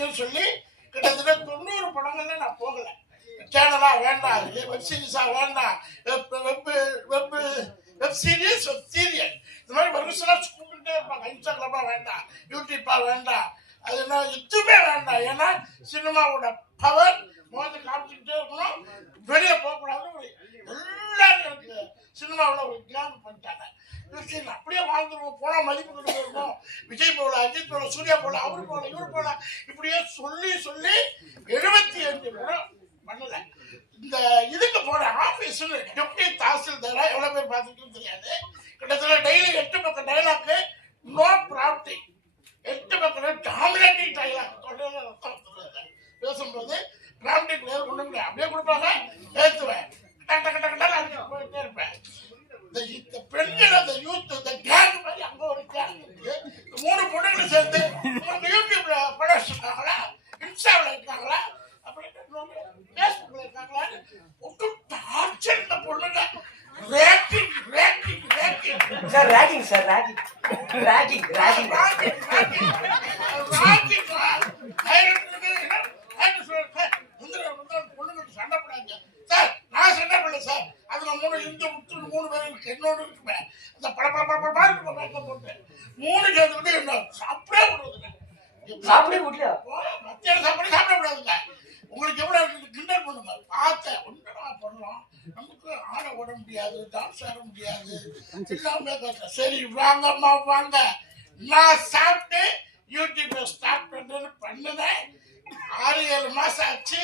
போறீங்கன்னு சொல்லி கிட்டத்தட்ட 90 படங்கள்ல நான் போகல. சேனலா வேண்டாம், வெப் சீரிஸா வேண்டாம், வெப் சீரியஸ், வெப் சீரியல் இந்த மாதிரி வருஷம் கூப்பிட்டுட்டே இருப்பாங்க. இன்ஸ்டாகிராமா வேண்டாம், யூடியூப்பா வேண்டாம், அதுனா எதுவுமே வேண்டாம். ஏன்னா சினிமாவோட பவர் முதல்ல காமிச்சுக்கிட்டே இருக்கணும், வெளியே போகக்கூடாதுன்னு எல்லாரும் எனக்கு சினிமாவில் ஒரு தியானம் பண்ணிட்டாங்க. அப்படியே வாழ்ந்துருவோம், போனா மதிப்பு கொடுத்துருக்கோம். விஜய் போல, அஜித் போல, சூர்யா போல, அவரு போல, இவரு போல, இப்படியே சொல்லி சொல்லி 75 படம் பண்ணல. இந்த இதுக்கு போன ஆபீஸ் டெப்டி தாசில்தாரா எவ்வளவு பேர் பார்த்துட்டு தெரியாது. கிட்டத்தட்ட டெய்லி 8 பக்கம் டைலாக்கு, நோ ப்ராப்டிங், 8 பக்கம் டாமினேட்டிங் டைலாக் பேசும்போது ப்ராப்டிங் ஒண்ணு இல்லை, அப்படியே கொடுப்பாங்க, ஏற்றுவேன், போயிட்டே இருப்பேன். இந்த பெண்கள், அந்த யூத், இந்த கேங் மாதிரி அங்க ஒரு கேங் இருக்கு. 3 பொண்ணுங்களும் சேர்ந்து உங்களுக்கு யூடியூப்ல படம் இருக்காங்களா, இன்ஸ்டாவில் இருக்காங்களா, பேஸ்புக்ல இருக்காங்களா, டார்ச்சர் இந்த பொண்ணுங்க. Racking racking racking sir, ragging sir, ragging ragging ragging பொண்ணுங்களுக்கு சண்டை போடாங்க சார். நான் சண்டை பண்ணல சார், அதுல 3 இந்து முத்து 3 பேர் என்னோட இருப்பேன். அந்த படப்பட போட்டு 3 சேர்த்துக்கிட்டு என்ன சாப்பிடவே விடுறதுங்க. சாப்பிடவே முடியல, மத்தியான சாப்பாடு சாப்பிட விடாதுங்க. உங்களுக்கு எவ்வளவு கிண்டல் பண்ணுங்க. பார்த்தேன், ஒன்றா பண்ணலாம், நமக்கு ஆட ஓட முடியாது, டான்ஸ் ஆட முடியாது, எல்லாமே கஷ்டம். சரி வாங்கம்மா வாங்க, நான் சாப்பிட்டு யூடியூப்ல ஸ்டார்ட் பண்றேன்னு பண்ணினேன். 6-7 மாசம் ஆச்சு.